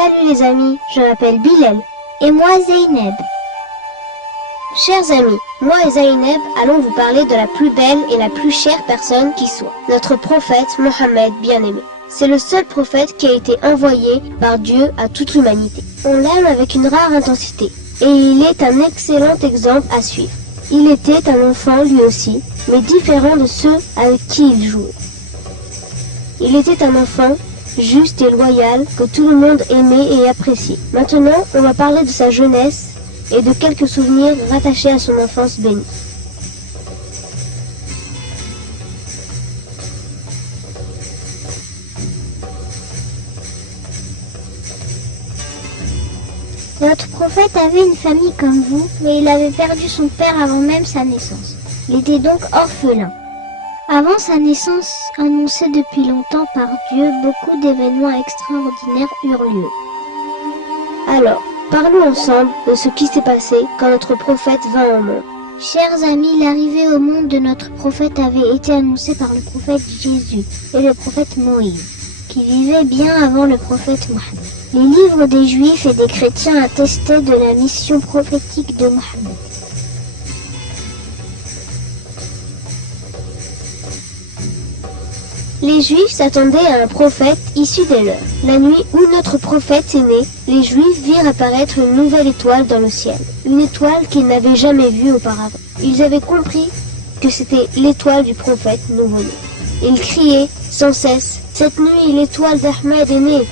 Salut les amis, je m'appelle Bilal. Et moi Zeynep. Chers amis, moi et Zeynep allons vous parler de la plus belle et la plus chère personne qui soit, notre prophète Mohammed bien-aimé. C'est le seul prophète qui a été envoyé par Dieu à toute l'humanité. On l'aime avec une rare intensité, et il est un excellent exemple à suivre. Il était un enfant lui aussi, mais différent de ceux avec qui il jouait. Il était un enfant juste et loyal que tout le monde aimait et appréciait. Maintenant, on va parler de sa jeunesse et de quelques souvenirs rattachés à son enfance bénie. Notre prophète avait une famille comme vous, mais il avait perdu son père avant même sa naissance. Il était donc orphelin. Avant sa naissance, annoncée depuis longtemps par Dieu, beaucoup d'événements extraordinaires eurent lieu. Alors, parlons ensemble de ce qui s'est passé quand notre prophète vint au monde. Chers amis, l'arrivée au monde de notre prophète avait été annoncée par le prophète Jésus et le prophète Moïse, qui vivaient bien avant le prophète Mohammed. Les livres des Juifs et des chrétiens attestaient de la mission prophétique de Mohammed. Les Juifs s'attendaient à un prophète issu des leurs. La nuit où notre prophète est né, les Juifs virent apparaître une nouvelle étoile dans le ciel. Une étoile qu'ils n'avaient jamais vue auparavant. Ils avaient compris que c'était l'étoile du prophète nouveau-né. Ils criaient sans cesse « Cette nuit, l'étoile d'Ahmed est née !»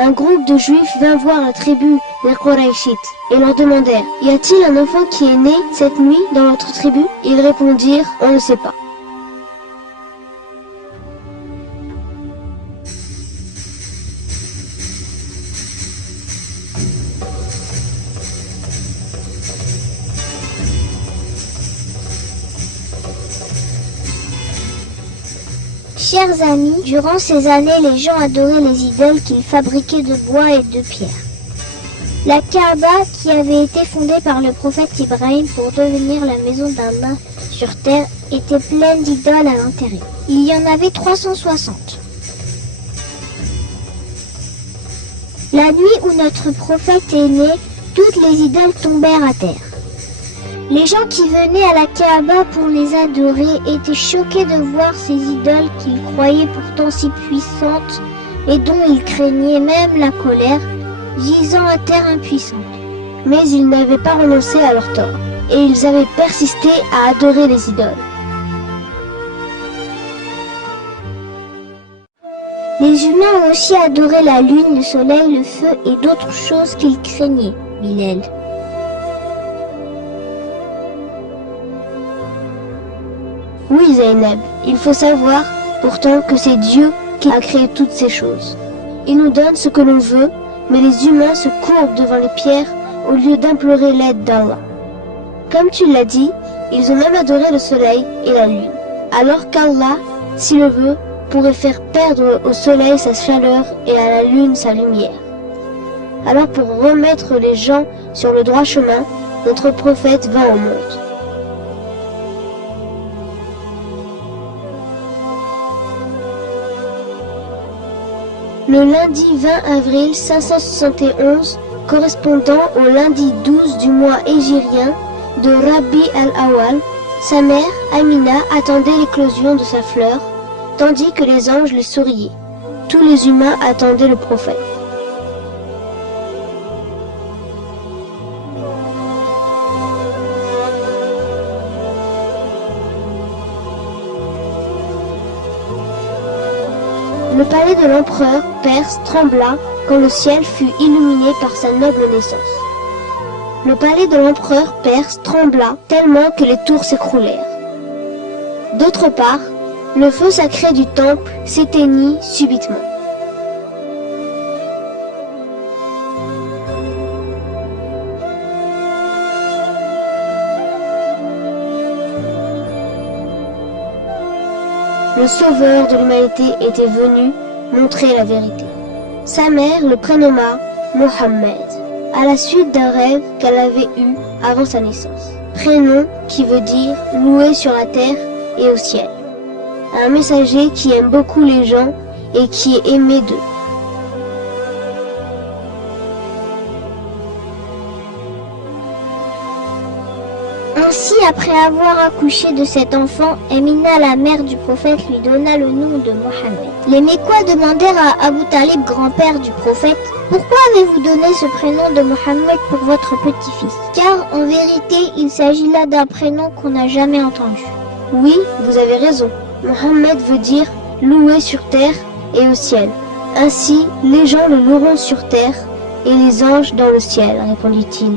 Un groupe de Juifs vint voir la tribu des Qurayshites et leur demandèrent « Y a-t-il un enfant qui est né cette nuit dans notre tribu ?» Ils répondirent « On ne sait pas ». Chers amis, durant ces années, les gens adoraient les idoles qu'ils fabriquaient de bois et de pierre. La Kaaba, qui avait été fondée par le prophète Ibrahim pour devenir la maison d'Allah sur terre, était pleine d'idoles à l'intérieur. Il y en avait 360. La nuit où notre prophète est né, toutes les idoles tombèrent à terre. Les gens qui venaient à la Kaaba pour les adorer étaient choqués de voir ces idoles qu'ils croyaient pourtant si puissantes et dont ils craignaient même la colère, gisant à terre impuissantes. Mais ils n'avaient pas renoncé à leur tort, et ils avaient persisté à adorer les idoles. Les humains ont aussi adoré la lune, le soleil, le feu et d'autres choses qu'ils craignaient, Bilal. Oui Zeynep, il faut savoir pourtant que c'est Dieu qui a créé toutes ces choses. Il nous donne ce que l'on veut, mais les humains se courbent devant les pierres au lieu d'implorer l'aide d'Allah. Comme tu l'as dit, ils ont même adoré le soleil et la lune, alors qu'Allah, s'il le veut, pourrait faire perdre au soleil sa chaleur et à la lune sa lumière. Alors pour remettre les gens sur le droit chemin, notre prophète vint au monde. Le lundi 20 avril 571, correspondant au lundi 12 du mois hégirien de Rabi al-Awwal, sa mère, Amina, attendait l'éclosion de sa fleur, tandis que les anges lui souriaient. Tous les humains attendaient le prophète. Le palais de l'empereur perse trembla quand le ciel fut illuminé par sa noble naissance. Le palais de l'empereur perse trembla tellement que les tours s'écroulèrent. D'autre part, le feu sacré du temple s'éteignit subitement. Le sauveur de l'humanité était venu montrer la vérité. Sa mère le prénomma Mohammed, à la suite d'un rêve qu'elle avait eu avant sa naissance. Prénom qui veut dire loué sur la terre et au ciel. un messager qui aime beaucoup les gens et qui est aimé d'eux. Ainsi, après avoir accouché de cet enfant, Amina, la mère du prophète, lui donna le nom de Mohammed. Les Mécois demandèrent à Abu Talib, grand-père du prophète, « Pourquoi avez-vous donné ce prénom de Mohammed pour votre petit-fils ?» Car, en vérité, il s'agit là d'un prénom qu'on n'a jamais entendu. Oui, vous avez raison. Mohammed veut dire « loué sur terre et au ciel ». Ainsi, les gens le loueront sur terre et les anges dans le ciel, répondit-il.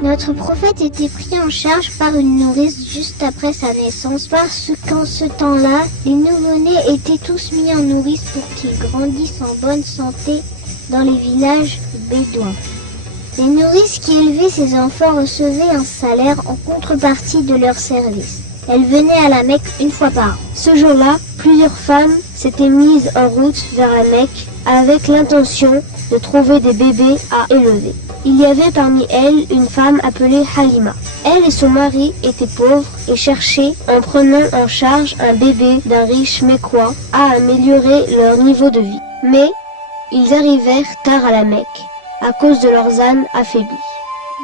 Notre prophète était pris en charge par une nourrice juste après sa naissance parce qu'en ce temps-là, les nouveau-nés étaient tous mis en nourrice pour qu'ils grandissent en bonne santé dans les villages bédouins. Les nourrices qui élevaient ces enfants recevaient un salaire en contrepartie de leur service. Elles venaient à la Mecque une fois par an. Ce jour-là, plusieurs femmes s'étaient mises en route vers la Mecque avec l'intention de trouver des bébés à élever. Il y avait parmi elles une femme appelée Halima. Elle et son mari étaient pauvres et cherchaient, en prenant en charge un bébé d'un riche mécois, à améliorer leur niveau de vie. Mais ils arrivèrent tard à la Mecque, à cause de leurs ânes affaiblis.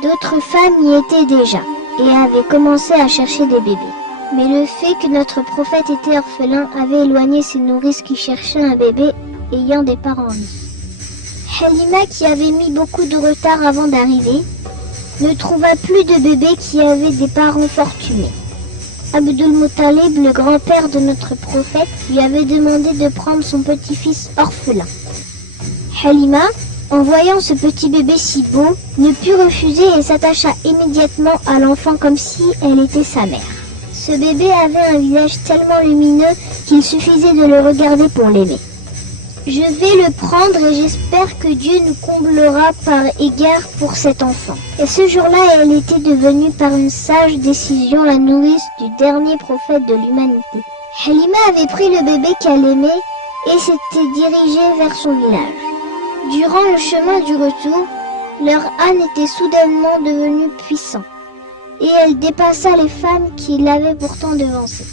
D'autres femmes y étaient déjà et avaient commencé à chercher des bébés. Mais le fait que notre prophète était orphelin avait éloigné ces nourrices qui cherchaient un bébé ayant des parents riches. Halima, qui avait mis beaucoup de retard avant d'arriver, ne trouva plus de bébés qui avaient des parents fortunés. Abdul Muttalib, le grand-père de notre prophète, lui avait demandé de prendre son petit-fils orphelin. Halima, en voyant ce petit bébé si beau, ne put refuser et s'attacha immédiatement à l'enfant comme si elle était sa mère. Ce bébé avait un visage tellement lumineux qu'il suffisait de le regarder pour l'aimer. Je vais le prendre et j'espère que Dieu nous comblera par égard pour cet enfant. Et ce jour-là, elle était devenue par une sage décision la nourrice du dernier prophète de l'humanité. Halima avait pris le bébé qu'elle aimait et s'était dirigée vers son village. Durant le chemin du retour, leur âne était soudainement devenu puissant et elle dépassa les femmes qui l'avaient pourtant devancée.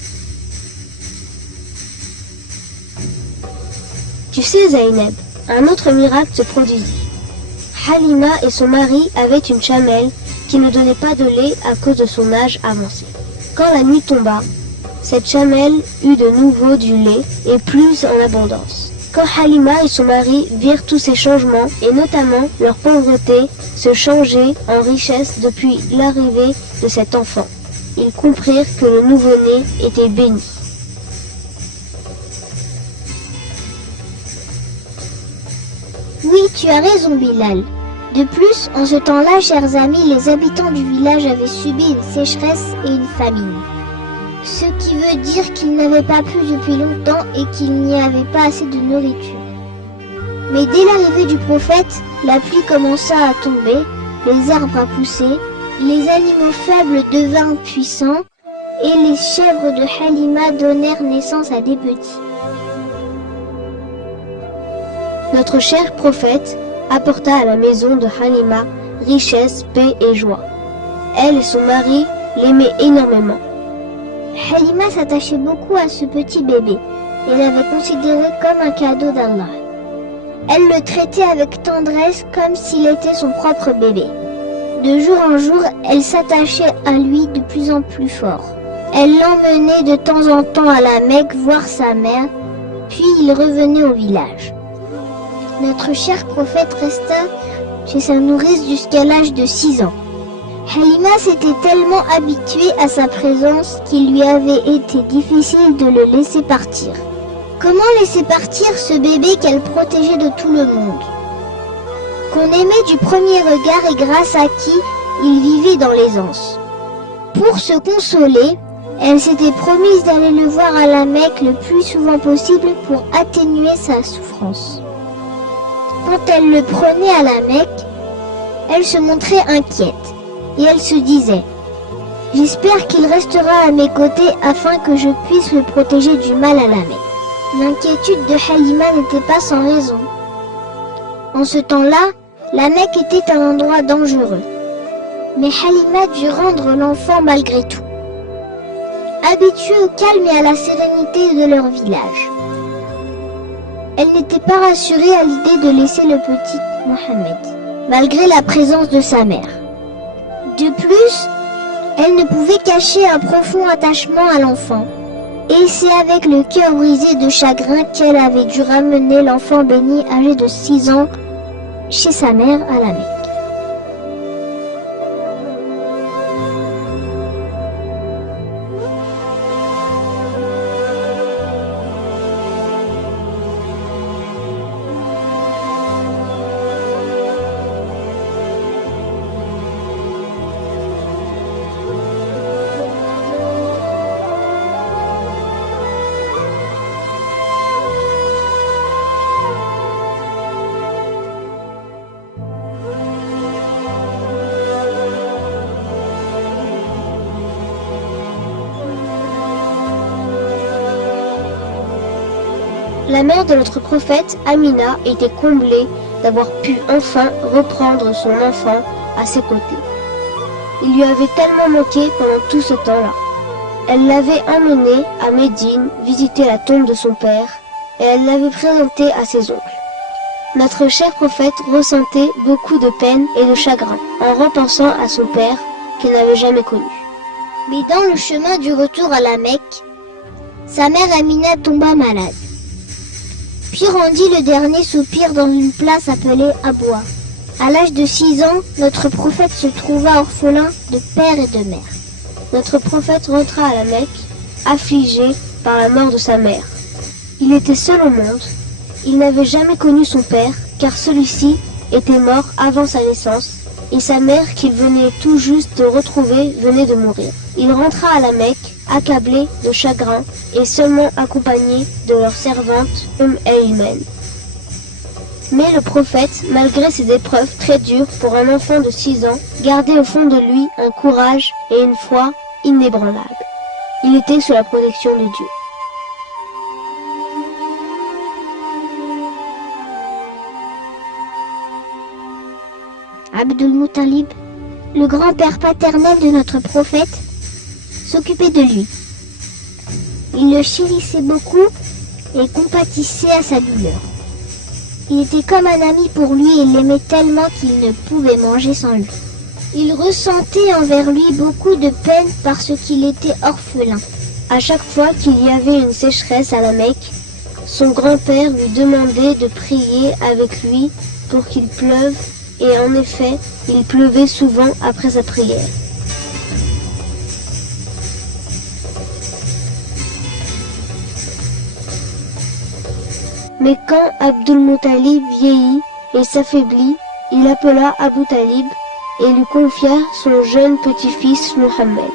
Tu sais, Zaynab, un autre miracle se produisit. Halima et son mari avaient une chamelle qui ne donnait pas de lait à cause de son âge avancé. Quand la nuit tomba, cette chamelle eut de nouveau du lait et plus en abondance. Quand Halima et son mari virent tous ces changements, et notamment leur pauvreté se changer en richesse depuis l'arrivée de cet enfant, ils comprirent que le nouveau-né était béni. Oui, tu as raison, Bilal. De plus, en ce temps-là, chers amis, les habitants du village avaient subi une sécheresse et une famine. Ce qui veut dire qu'ils n'avaient pas plu depuis longtemps et qu'il n'y avait pas assez de nourriture. Mais dès l'arrivée du prophète, la pluie commença à tomber, les arbres à pousser, les animaux faibles devinrent puissants et les chèvres de Halima donnèrent naissance à des petits. Notre cher prophète apporta à la maison de Halima richesse, paix et joie. Elle et son mari l'aimaient énormément. Halima s'attachait beaucoup à ce petit bébé et l'avait considéré comme un cadeau d'Allah. Elle le traitait avec tendresse comme s'il était son propre bébé. De jour en jour, elle s'attachait à lui de plus en plus fort. Elle l'emmenait de temps en temps à la Mecque voir sa mère, puis il revenait au village. Notre cher prophète resta chez sa nourrice jusqu'à l'âge de 6 ans. Halima s'était tellement habituée à sa présence qu'il lui avait été difficile de le laisser partir. Comment laisser partir ce bébé qu'elle protégeait de tout le monde, qu'on aimait du premier regard et grâce à qui il vivait dans l'aisance? Pour se consoler, elle s'était promise d'aller le voir à la Mecque le plus souvent possible pour atténuer sa souffrance. Quand elle le prenait à la Mecque, elle se montrait inquiète et elle se disait « J'espère qu'il restera à mes côtés afin que je puisse le protéger du mal à la Mecque. » L'inquiétude de Halima n'était pas sans raison. En ce temps-là, la Mecque était un endroit dangereux. Mais Halima dut rendre l'enfant malgré tout. Habituée au calme et à la sérénité de leur village, elle n'était pas rassurée à l'idée de laisser le petit Mohammed, malgré la présence de sa mère. De plus, elle ne pouvait cacher un profond attachement à l'enfant. Et c'est avec le cœur brisé de chagrin qu'elle avait dû ramener l'enfant béni âgé de 6 ans chez sa mère à la Mecque. La mère de notre prophète, Amina, était comblée d'avoir pu enfin reprendre son enfant à ses côtés. Il lui avait tellement manqué pendant tout ce temps-là. Elle l'avait emmené à Médine visiter la tombe de son père et elle l'avait présenté à ses oncles. Notre cher prophète ressentait beaucoup de peine et de chagrin en repensant à son père qu'il n'avait jamais connu. Mais dans le chemin du retour à la Mecque, sa mère Amina tomba malade. Puis rendit le dernier soupir dans une place appelée Abwa. À l'âge de 6 ans, notre prophète se trouva orphelin de père et de mère. Notre prophète rentra à la Mecque, affligé par la mort de sa mère. Il était seul au monde. Il n'avait jamais connu son père, car celui-ci était mort avant sa naissance, et sa mère, qu'il venait tout juste de retrouver, venait de mourir. Il rentra à la Mecque, accablé de chagrin, et seulement accompagné de leur servante Ayman. Mais le prophète, malgré ces épreuves très dures pour un enfant de 6 ans, gardait au fond de lui un courage et une foi inébranlables. Il était sous la protection de Dieu. Abdul Muttalib, le grand-père paternel de notre prophète, s'occupait de lui. Il le chérissait beaucoup et compatissait à sa douleur. Il était comme un ami pour lui et l'aimait tellement qu'il ne pouvait manger sans lui. Il ressentait envers lui beaucoup de peine parce qu'il était orphelin. À chaque fois qu'il y avait une sécheresse à la Mecque, son grand-père lui demandait de prier avec lui pour qu'il pleuve, et en effet, il pleuvait souvent après sa prière. Mais quand Abdul Muttalib vieillit et s'affaiblit, il appela Abu Talib et lui confia son jeune petit-fils Mohammed.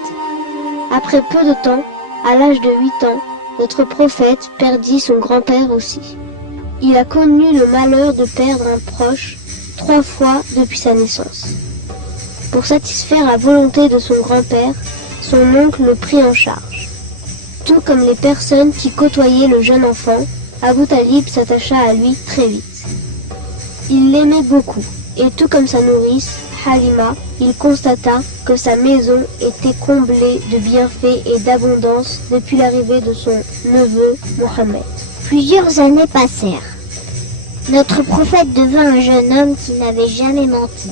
Après peu de temps, à l'âge de 8 ans, notre prophète perdit son grand-père aussi. Il a connu le malheur de perdre un proche 3 fois depuis sa naissance. Pour satisfaire la volonté de son grand-père, son oncle le prit en charge. Tout comme les personnes qui côtoyaient le jeune enfant, Abu Talib s'attacha à lui très vite. Il l'aimait beaucoup, et tout comme sa nourrice, Halima, il constata que sa maison était comblée de bienfaits et d'abondance depuis l'arrivée de son neveu Mohammed. Plusieurs années passèrent. Notre prophète devint un jeune homme qui n'avait jamais menti,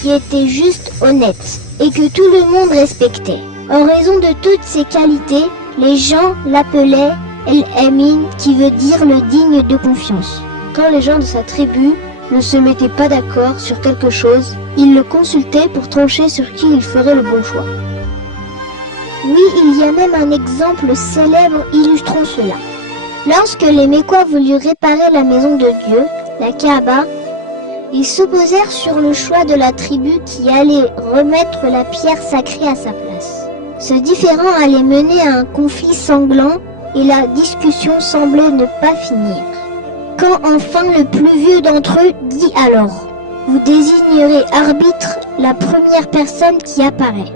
qui était juste honnête et que tout le monde respectait. En raison de toutes ses qualités, les gens l'appelaient El-Amin, qui veut dire le digne de confiance. Quand les gens de sa tribu ne se mettaient pas d'accord sur quelque chose, il le consultait pour trancher sur qui il ferait le bon choix. Oui, il y a même un exemple célèbre illustrant cela. Lorsque les Mécois voulurent réparer la maison de Dieu, la Kaaba, ils s'opposèrent sur le choix de la tribu qui allait remettre la pierre sacrée à sa place. Ce différend allait mener à un conflit sanglant et la discussion semblait ne pas finir. Quand enfin le plus vieux d'entre eux dit alors: vous désignerez arbitre la première personne qui apparaît.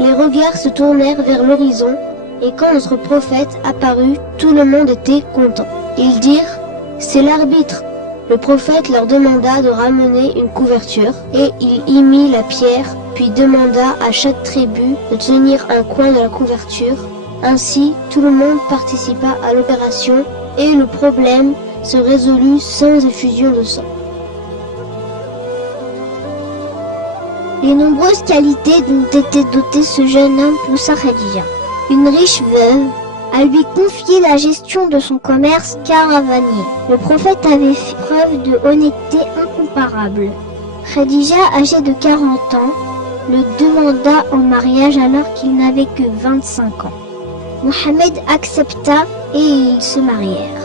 Les regards se tournèrent vers l'horizon, et quand notre prophète apparut, tout le monde était content. Ils dirent: c'est l'arbitre. Le prophète leur demanda de ramener une couverture, et il y mit la pierre, puis demanda à chaque tribu de tenir un coin de la couverture. Ainsi, tout le monde participa à l'opération, et le problème se résolut sans effusion de sang. Les nombreuses qualités dont était doté ce jeune homme poussa Khadija, une riche veuve, à lui confier la gestion de son commerce caravanier. Le prophète avait fait preuve de honnêteté incomparable. Khadija, âgée de 40 ans, le demanda en mariage alors qu'il n'avait que 25 ans. Mohammed accepta et ils se marièrent.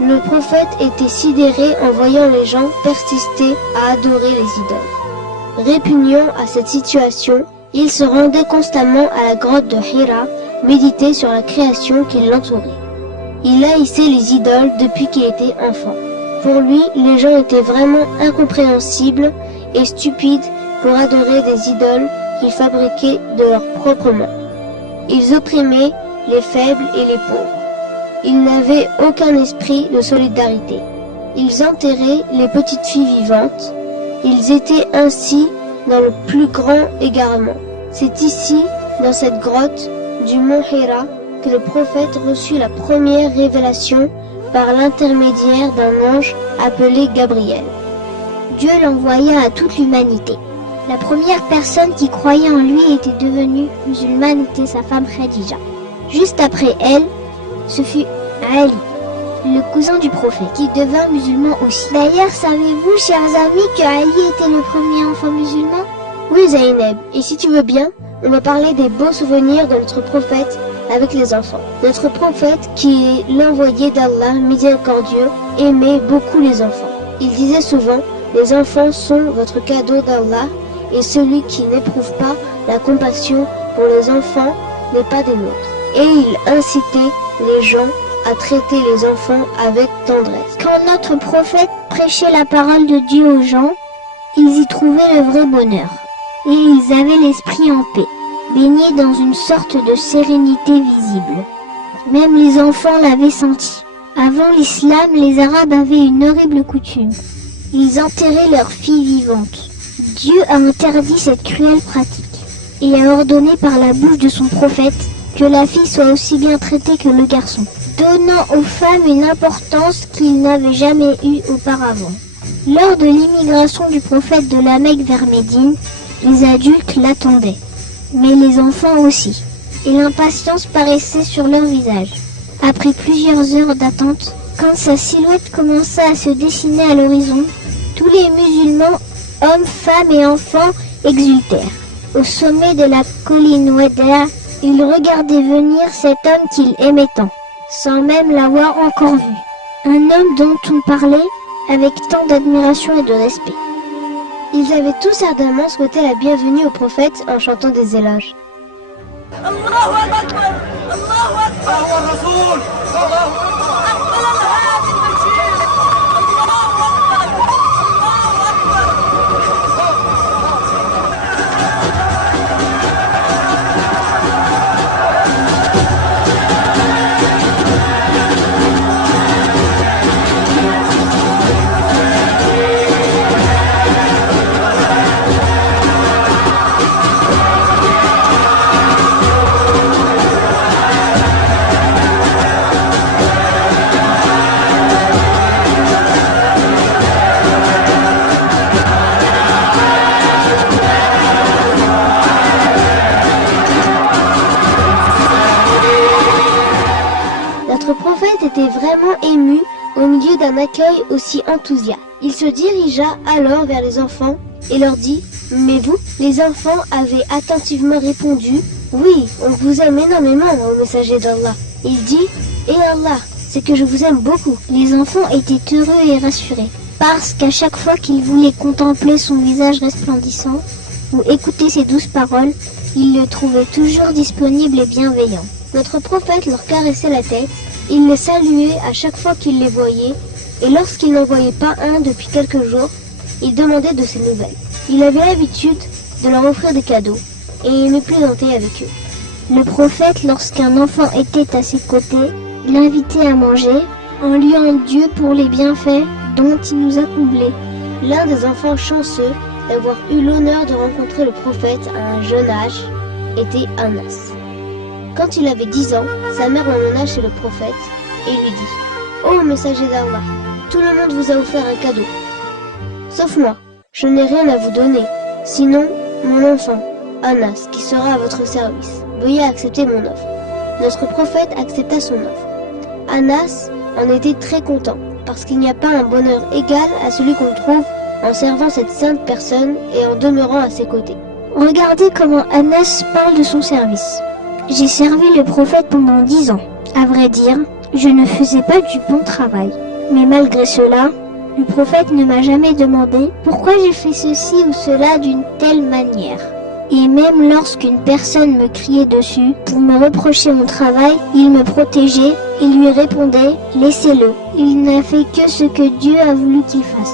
Le prophète était sidéré en voyant les gens persister à adorer les idoles. Répugnant à cette situation, il se rendait constamment à la grotte de Hira, méditer sur la création qui l'entourait. Il haïssait les idoles depuis qu'il était enfant. Pour lui, les gens étaient vraiment incompréhensibles et stupides pour adorer des idoles qu'ils fabriquaient de leurs propres mains. Ils opprimaient les faibles et les pauvres. Ils n'avaient aucun esprit de solidarité. Ils enterraient les petites filles vivantes. Ils étaient ainsi dans le plus grand égarement. C'est ici, dans cette grotte du mont Hira, que le prophète reçut la première révélation par l'intermédiaire d'un ange appelé Gabriel. Dieu l'envoya à toute l'humanité. La première personne qui croyait en lui était devenue musulmane était sa femme Khadija. Juste après elle, ce fut Ali, le cousin du prophète, qui devint musulman aussi. D'ailleurs, savez-vous, chers amis, que Ali était le premier enfant musulman? Oui, Zainab, et si tu veux bien, on va parler des beaux souvenirs de notre prophète avec les enfants. Notre prophète, qui est l'envoyé d'Allah miséricordieux, aimait beaucoup les enfants. Il disait souvent: les enfants sont votre cadeau d'Allah, et celui qui n'éprouve pas la compassion pour les enfants n'est pas des nôtres. Et il incitait les gens à traiter les enfants avec tendresse. Quand notre prophète prêchait la parole de Dieu aux gens, ils y trouvaient le vrai bonheur. Et ils avaient l'esprit en paix, baignés dans une sorte de sérénité visible. Même les enfants l'avaient senti. Avant l'islam, les Arabes avaient une horrible coutume. Ils enterraient leurs filles vivantes. Dieu a interdit cette cruelle pratique et a ordonné par la bouche de son prophète que la fille soit aussi bien traitée que le garçon, donnant aux femmes une importance qu'ils n'avaient jamais eue auparavant. Lors de l'immigration du prophète de la Mecque vers Médine, les adultes l'attendaient, mais les enfants aussi, et l'impatience paraissait sur leur visage. Après plusieurs heures d'attente, quand sa silhouette commença à se dessiner à l'horizon, tous les musulmans, hommes, femmes et enfants, exultèrent. Au sommet de la colline Wada, ils regardaient venir cet homme qu'ils aimaient tant, sans même l'avoir encore vu. Un homme dont on parlait avec tant d'admiration et de respect. Ils avaient tous ardemment souhaité la bienvenue au prophète en chantant des éloges. Allahu Akbar, Allahu Akbar. Notre prophète était vraiment ému au milieu d'un accueil aussi enthousiaste. Il se dirigea alors vers les enfants et leur dit: mais vous, les enfants, avaient attentivement répondu: oui, on vous aime énormément, ô messager d'Allah. Il dit: et Allah, c'est que je vous aime beaucoup. Les enfants étaient heureux et rassurés, parce qu'à chaque fois qu'ils voulaient contempler son visage resplendissant ou écouter ses douces paroles, ils le trouvaient toujours disponible et bienveillant. Notre prophète leur caressait la tête Il les saluait à chaque fois qu'il les voyait, et lorsqu'il n'en voyait pas un depuis quelques jours, il demandait de ses nouvelles. Il avait l'habitude de leur offrir des cadeaux, et il aimait plaisanter avec eux. Le prophète, lorsqu'un enfant était à ses côtés, l'invitait à manger, en louant Dieu pour les bienfaits dont il nous a comblés. L'un des enfants chanceux d'avoir eu l'honneur de rencontrer le prophète à un jeune âge était Anas. Quand il avait 10 ans, sa mère l'emmena chez le prophète et lui dit « Ô messager d'Allah, tout le monde vous a offert un cadeau. Sauf moi, je n'ai rien à vous donner, sinon mon enfant, Anas, qui sera à votre service. Veuillez accepter mon offre. » Notre prophète accepta son offre. Anas en était très content, parce qu'il n'y a pas un bonheur égal à celui qu'on trouve en servant cette sainte personne et en demeurant à ses côtés. Regardez comment Anas parle de son service. J'ai servi le prophète pendant 10 ans. À vrai dire, je ne faisais pas du bon travail. Mais malgré cela, le prophète ne m'a jamais demandé pourquoi j'ai fait ceci ou cela d'une telle manière. Et même lorsqu'une personne me criait dessus pour me reprocher mon travail, il me protégeait et lui répondait « Laissez-le, il n'a fait que ce que Dieu a voulu qu'il fasse ».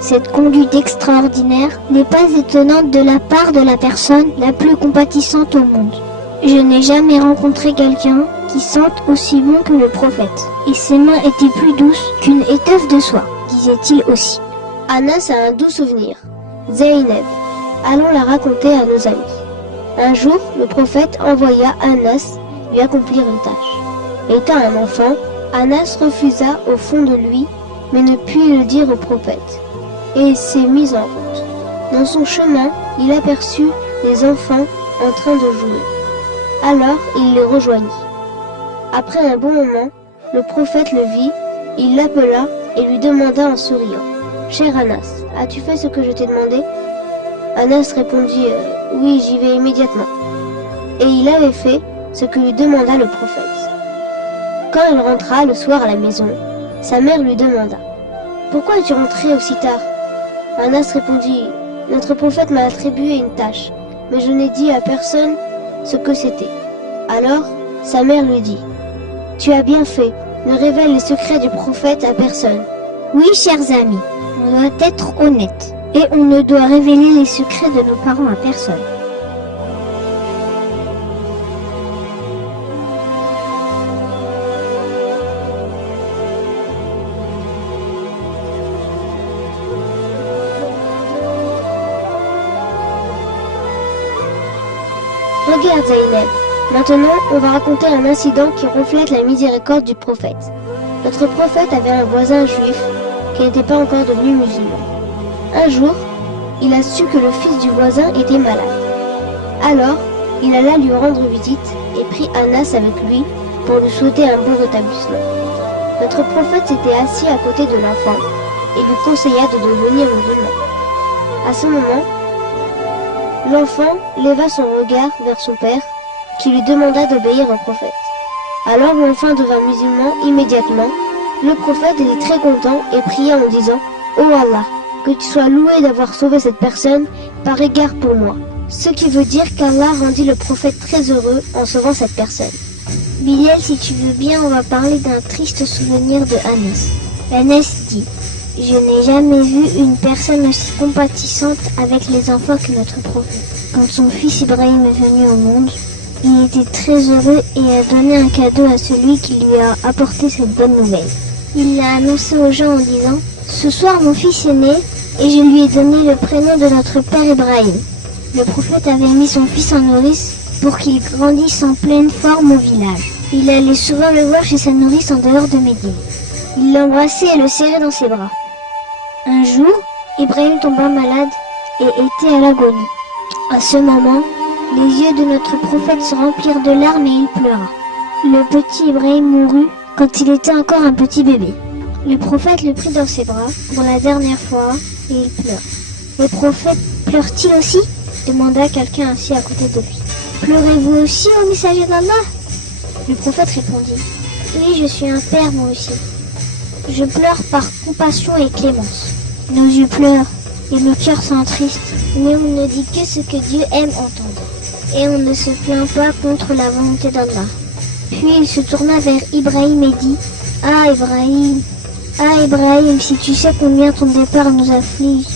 Cette conduite extraordinaire n'est pas étonnante de la part de la personne la plus compatissante au monde. Je n'ai jamais rencontré quelqu'un qui sente aussi bon que le prophète. Et ses mains étaient plus douces qu'une étoffe de soie, disait-il aussi. Anas a un doux souvenir. Zaynab. Allons la raconter à nos amis. Un jour, le prophète envoya Anas lui accomplir une tâche. Étant un enfant, Anas refusa au fond de lui, mais ne put le dire au prophète, et s'est mis en route. Dans son chemin, il aperçut les enfants en train de jouer. Alors, il les rejoignit. Après un bon moment, le prophète le vit, il l'appela et lui demanda en souriant « Cher Anas, as-tu fait ce que je t'ai demandé ?» Anas répondit « Oui, j'y vais immédiatement. » Et il avait fait ce que lui demanda le prophète. Quand il rentra le soir à la maison, sa mère lui demanda « Pourquoi es-tu rentré aussi tard ?» Anas répondit « Notre prophète m'a attribué une tâche, mais je n'ai dit à personne ce que c'était. » Alors, sa mère lui dit « Tu as bien fait, ne révèle les secrets du prophète à personne. » Oui, chers amis, on doit être honnête et on ne doit révéler les secrets de nos parents à personne. Regarde Zaynab, maintenant on va raconter un incident qui reflète la miséricorde du prophète. Notre prophète avait un voisin juif qui n'était pas encore devenu musulman. Un jour, il a su que le fils du voisin était malade. Alors, il alla lui rendre visite et prit Anas avec lui pour lui souhaiter un bon rétablissement. Notre prophète s'était assis à côté de l'enfant et lui conseilla de devenir musulman. À ce moment, l'enfant leva son regard vers son père qui lui demanda d'obéir au prophète. Alors l'enfant devint musulman immédiatement. Le prophète était très content et pria en disant « Oh Allah, que tu sois loué d'avoir sauvé cette personne par égard pour moi. » Ce qui veut dire qu'Allah rendit le prophète très heureux en sauvant cette personne. Bilal, si tu veux bien, on va parler d'un triste souvenir de Anas. Anas dit « Je n'ai jamais vu une personne aussi compatissante avec les enfants que notre prophète. Quand son fils Ibrahim est venu au monde, il était très heureux et a donné un cadeau à celui qui lui a apporté cette bonne nouvelle. Il l'a annoncé aux gens en disant « Ce soir mon fils est né et je lui ai donné le prénom de notre père Ibrahim. » Le prophète avait mis son fils en nourrice pour qu'il grandisse en pleine forme au village. Il allait souvent le voir chez sa nourrice en dehors de Médine. Il l'embrassait et le serrait dans ses bras. Un jour, Ibrahim tomba malade et était à l'agonie. À ce moment, les yeux de notre prophète se remplirent de larmes et il pleura. Le petit Ibrahim mourut quand il était encore un petit bébé. Le prophète le prit dans ses bras pour la dernière fois et il pleura. Le prophète pleure-t-il aussi ? Demanda quelqu'un assis à côté de lui. Pleurez-vous aussi, ô messager d'Allah ? Le prophète répondit. Oui, je suis un père moi aussi. Je pleure par compassion et clémence. Nos yeux pleurent et nos cœurs sont tristes, mais on ne dit que ce que Dieu aime entendre. Et on ne se plaint pas contre la volonté d'Allah. Puis il se tourna vers Ibrahim et dit « Ah Ibrahim, si tu sais combien ton départ nous afflige. »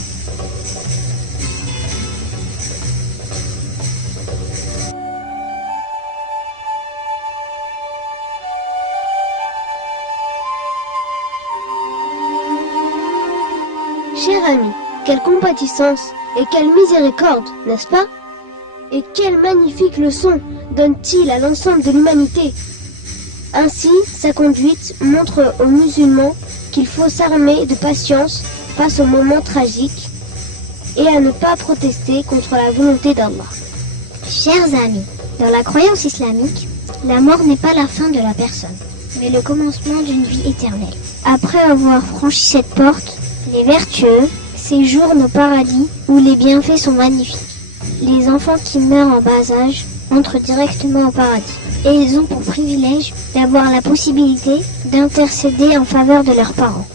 Cher ami, quelle compatissance et quelle miséricorde, n'est-ce pas? Et quelle magnifique leçon donne-t-il à l'ensemble de l'humanité? Ainsi, sa conduite montre aux musulmans qu'il faut s'armer de patience face aux moments tragiques et à ne pas protester contre la volonté d'Allah. Chers amis, dans la croyance islamique, la mort n'est pas la fin de la personne, mais le commencement d'une vie éternelle. Après avoir franchi cette porte, les vertueux séjournent au paradis où les bienfaits sont magnifiques. Les enfants qui meurent en bas âge entrent directement au paradis et ils ont pour privilège d'avoir la possibilité d'intercéder en faveur de leurs parents.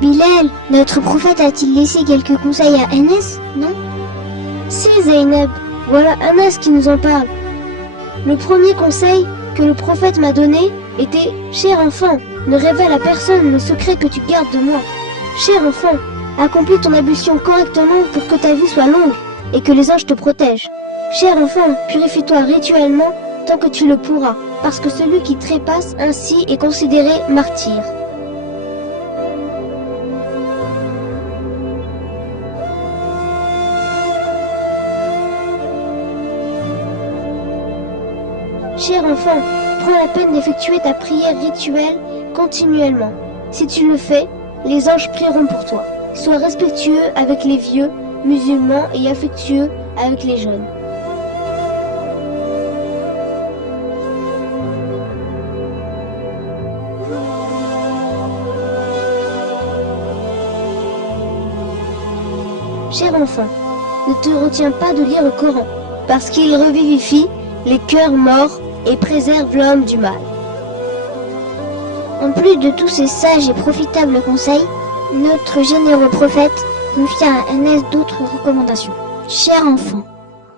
Bilal, notre prophète a-t-il laissé quelques conseils à Anas? Non? Si Zainab, voilà Anas qui nous en parle. Le premier conseil que le prophète m'a donné était « Cher enfant, ne révèle à personne le secret que tu gardes de moi. Cher enfant, accomplis ton ablution correctement pour que ta vie soit longue et que les anges te protègent. Cher enfant, purifie-toi rituellement tant que tu le pourras, parce que celui qui trépasse ainsi est considéré martyr. » Cher enfant, prends la peine d'effectuer ta prière rituelle continuellement. Si tu le fais, les anges prieront pour toi. Sois respectueux avec les vieux, musulmans et affectueux avec les jeunes. Cher enfant, ne te retiens pas de lire le Coran, parce qu'il revivifie les cœurs morts et préserve l'homme du mal. En plus de tous ces sages et profitables conseils, notre généreux prophète confie à Anas d'autres recommandations. Cher enfant,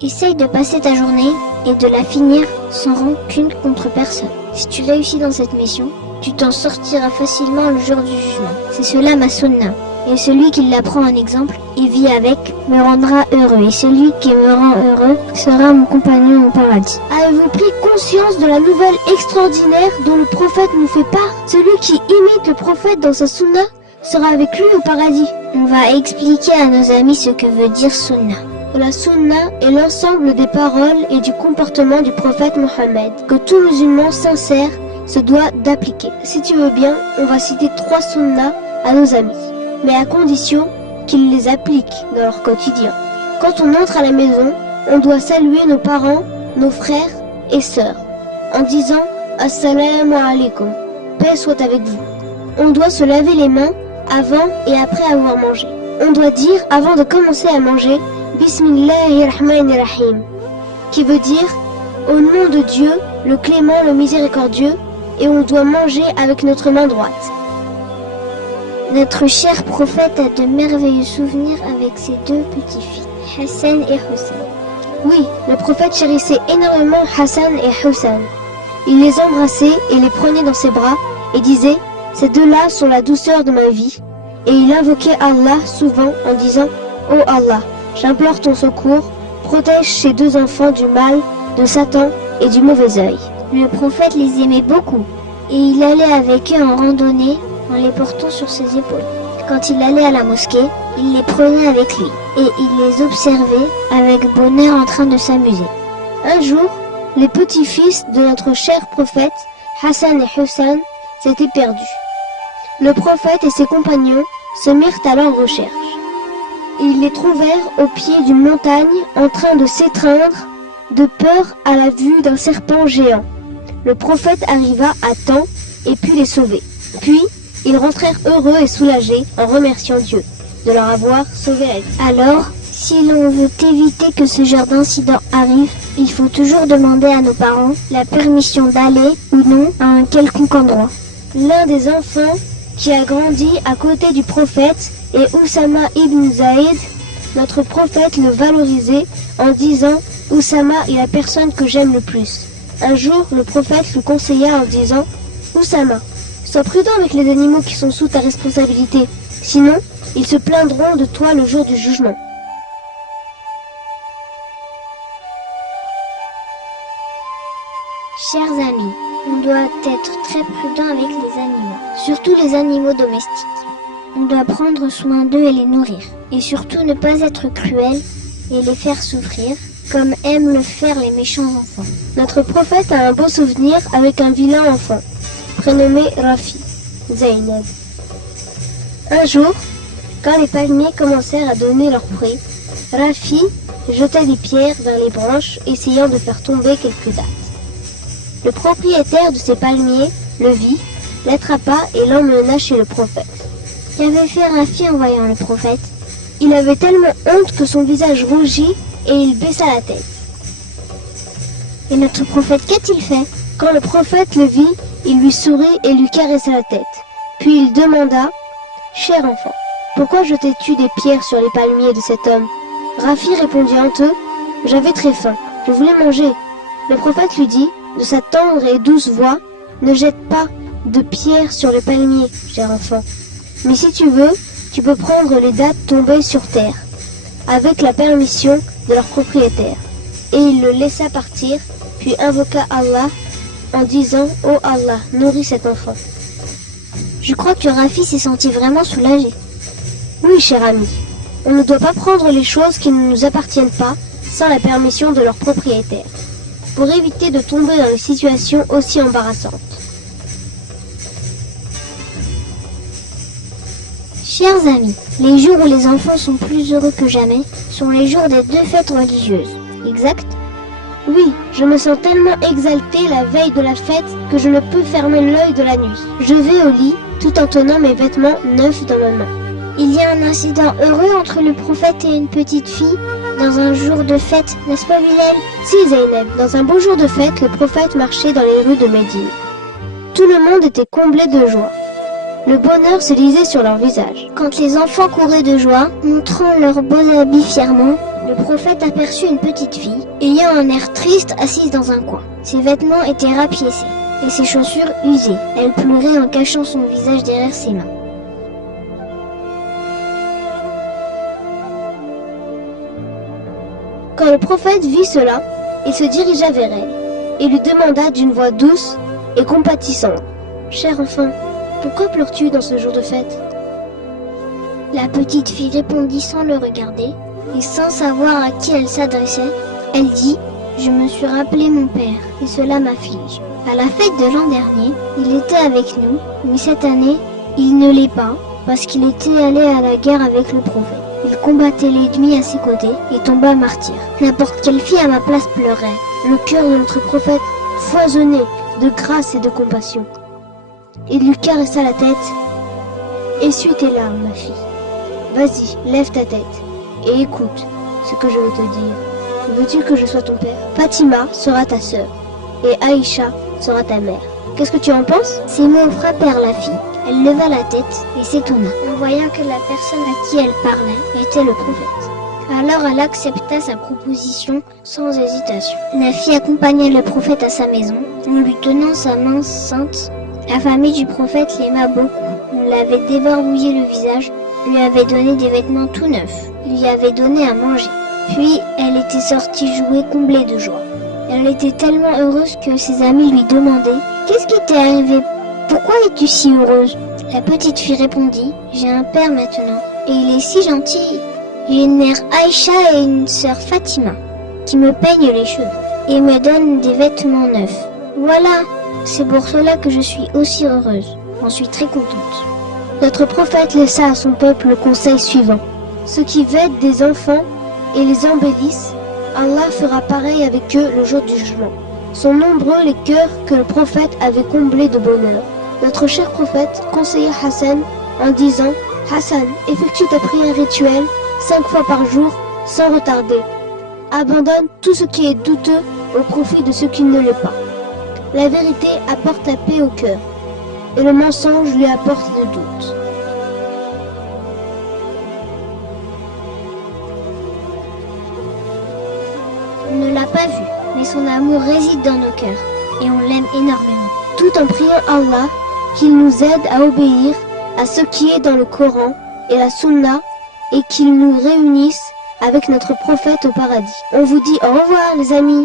essaye de passer ta journée et de la finir sans rancune contre personne. Si tu réussis dans cette mission, tu t'en sortiras facilement le jour du jugement. C'est cela ma sunna. Et celui qui la prend en exemple et vit avec me rendra heureux. Et celui qui me rend heureux sera mon compagnon au paradis. Avez-vous pris conscience de la nouvelle extraordinaire dont le prophète nous fait part? Celui qui imite le prophète dans sa sunna sera avec lui au paradis. On va expliquer à nos amis ce que veut dire sunna. La sunna est l'ensemble des paroles et du comportement du prophète Mohammed que tout musulman sincère se doit d'appliquer. Si tu veux bien, on va citer 3 sunnas à nos amis, mais à condition qu'ils les appliquent dans leur quotidien. Quand on entre à la maison, on doit saluer nos parents, nos frères et sœurs, en disant « Assalamu alaikum », paix soit avec vous. On doit se laver les mains avant et après avoir mangé. On doit dire avant de commencer à manger « Bismillahirrahmanirrahim », qui veut dire « Au nom de Dieu, le clément, le miséricordieux », et on doit manger avec notre main droite. Notre cher prophète a de merveilleux souvenirs avec ses 2 petits-fils, Hassan et Hussein. Oui, le prophète chérissait énormément Hassan et Hussein. Il les embrassait et les prenait dans ses bras et disait « Ces 2-là sont la douceur de ma vie ». Et il invoquait Allah souvent en disant « Oh Allah, j'implore ton secours, protège ces 2 enfants du mal, de Satan et du mauvais œil. » Le prophète les aimait beaucoup et il allait avec eux en randonnée en les portant sur ses épaules. Quand il allait à la mosquée, il les prenait avec lui et il les observait avec bonheur en train de s'amuser. Un jour, les petits-fils de notre cher prophète, Hassan et Hussein, s'étaient perdus. Le prophète et ses compagnons se mirent à leur recherche. Ils les trouvèrent au pied d'une montagne en train de s'étreindre de peur à la vue d'un serpent géant. Le prophète arriva à temps et put les sauver. Puis, ils rentrèrent heureux et soulagés en remerciant Dieu de leur avoir sauvé la vie. Alors, si l'on veut éviter que ce genre d'incident arrive, il faut toujours demander à nos parents la permission d'aller ou non à un quelconque endroit. L'un des enfants qui a grandi à côté du prophète est Oussama ibn Zaïd. Notre prophète le valorisait en disant « Oussama est la personne que j'aime le plus. Un jour, le prophète lui conseilla en disant « Oussama, sois prudent avec les animaux qui sont sous ta responsabilité, sinon ils se plaindront de toi le jour du jugement. » Chers amis, on doit être très prudent avec les animaux, surtout les animaux domestiques. On doit prendre soin d'eux et les nourrir, et surtout ne pas être cruel et les faire souffrir, comme aiment le faire les méchants enfants. Notre prophète a un beau souvenir avec un vilain enfant, prénommé Rafi, Zaynab. Un jour, quand les palmiers commencèrent à donner leurs fruits, Rafi jetait des pierres vers les branches, essayant de faire tomber quelques dattes. Le propriétaire de ces palmiers le vit, l'attrapa et l'emmena chez le prophète. Qu'avait fait Rafi en voyant le prophète? Il avait tellement honte que son visage rougit et il baissa la tête. Et notre prophète, qu'a-t-il fait? Quand le prophète le vit, il lui sourit et lui caressa la tête. Puis il demanda « Cher enfant, pourquoi jetais-tu des pierres sur les palmiers de cet homme ?» Rafi répondit honteux « J'avais très faim, je voulais manger. » Le prophète lui dit de sa tendre et douce voix « Ne jette pas de pierres sur les palmiers, cher enfant. Mais si tu veux, tu peux prendre les dattes tombées sur terre, avec la permission de leur propriétaire. » Et il le laissa partir, puis invoqua Allah en disant « Oh Allah, nourris cet enfant. » Je crois que Rafi s'est senti vraiment soulagé. Oui, cher ami, on ne doit pas prendre les choses qui ne nous appartiennent pas sans la permission de leur propriétaire, pour éviter de tomber dans des situations aussi embarrassantes. Chers amis, les jours où les enfants sont plus heureux que jamais sont les jours des 2 fêtes religieuses. Exact? Oui, je me sens tellement exaltée la veille de la fête que je ne peux fermer l'œil de la nuit. Je vais au lit tout en tenant mes vêtements neufs dans ma main. Il y a un incident heureux entre le prophète et une petite fille dans un jour de fête, n'est-ce pas Bilal? Si Zaynab, dans un beau jour de fête, le prophète marchait dans les rues de Médine. Tout le monde était comblé de joie. Le bonheur se lisait sur leur visage. Quand les enfants couraient de joie, montrant leurs beaux habits fièrement, le prophète aperçut une petite fille, ayant un air triste assise dans un coin. Ses vêtements étaient rapiécés, et ses chaussures usées. Elle pleurait en cachant son visage derrière ses mains. Quand le prophète vit cela, il se dirigea vers elle, et lui demanda d'une voix douce et compatissante. « Cher enfant, pourquoi pleures-tu dans ce jour de fête ?» La petite fille répondit sans le regarder, et sans savoir à qui elle s'adressait. Elle dit « Je me suis rappelé mon père, et cela m'afflige. À la fête de l'an dernier, il était avec nous, mais cette année, il ne l'est pas, parce qu'il était allé à la guerre avec le prophète. Il combattait l'ennemi à ses côtés et tomba martyr. N'importe quelle fille à ma place pleurait. » Le cœur de notre prophète foisonnait de grâce et de compassion. Il lui caressa la tête. « Essuie tes larmes, ma fille. Vas-y, lève ta tête et écoute ce que je veux te dire. Veux-tu que je sois ton père? Fatima sera ta sœur et Aïcha sera ta mère. Qu'est-ce que tu en penses ?» Ces mots frappèrent la fille. Elle leva la tête et s'étonna, en voyant que la personne à qui elle parlait était le prophète. Alors elle accepta sa proposition sans hésitation. La fille accompagna le prophète à sa maison, en lui tenant sa main sainte. La famille du prophète l'aima beaucoup. On l'avait débarbouillé le visage, lui avait donné des vêtements tout neufs, lui avait donné à manger. Puis elle était sortie jouer comblée de joie. Elle était tellement heureuse que ses amis lui demandaient « Qu'est-ce qui t'est arrivé ? Pourquoi es-tu si heureuse ?» La petite fille répondit « J'ai un père maintenant, et il est si gentil. J'ai une mère Aïcha et une sœur Fatima, qui me peignent les cheveux, et me donnent des vêtements neufs. Voilà, c'est pour cela que je suis aussi heureuse. J'en suis très contente. » Notre prophète laissa à son peuple le conseil suivant. Ceux qui vêtent des enfants et les embellissent, Allah fera pareil avec eux le jour du jugement. Sont nombreux les cœurs que le prophète avait comblés de bonheur. Notre cher prophète conseilla Hassan en disant « Hassan, effectue ta prière rituelle 5 fois par jour sans retarder. Abandonne tout ce qui est douteux au profit de ce qui ne l'est pas. La vérité apporte la paix au cœur et le mensonge lui apporte le doute. » On ne l'a pas vu, mais son amour réside dans nos cœurs et on l'aime énormément. Tout en priant Allah qu'il nous aide à obéir à ce qui est dans le Coran et la Sunna et qu'il nous réunisse avec notre prophète au paradis. On vous dit au revoir les amis.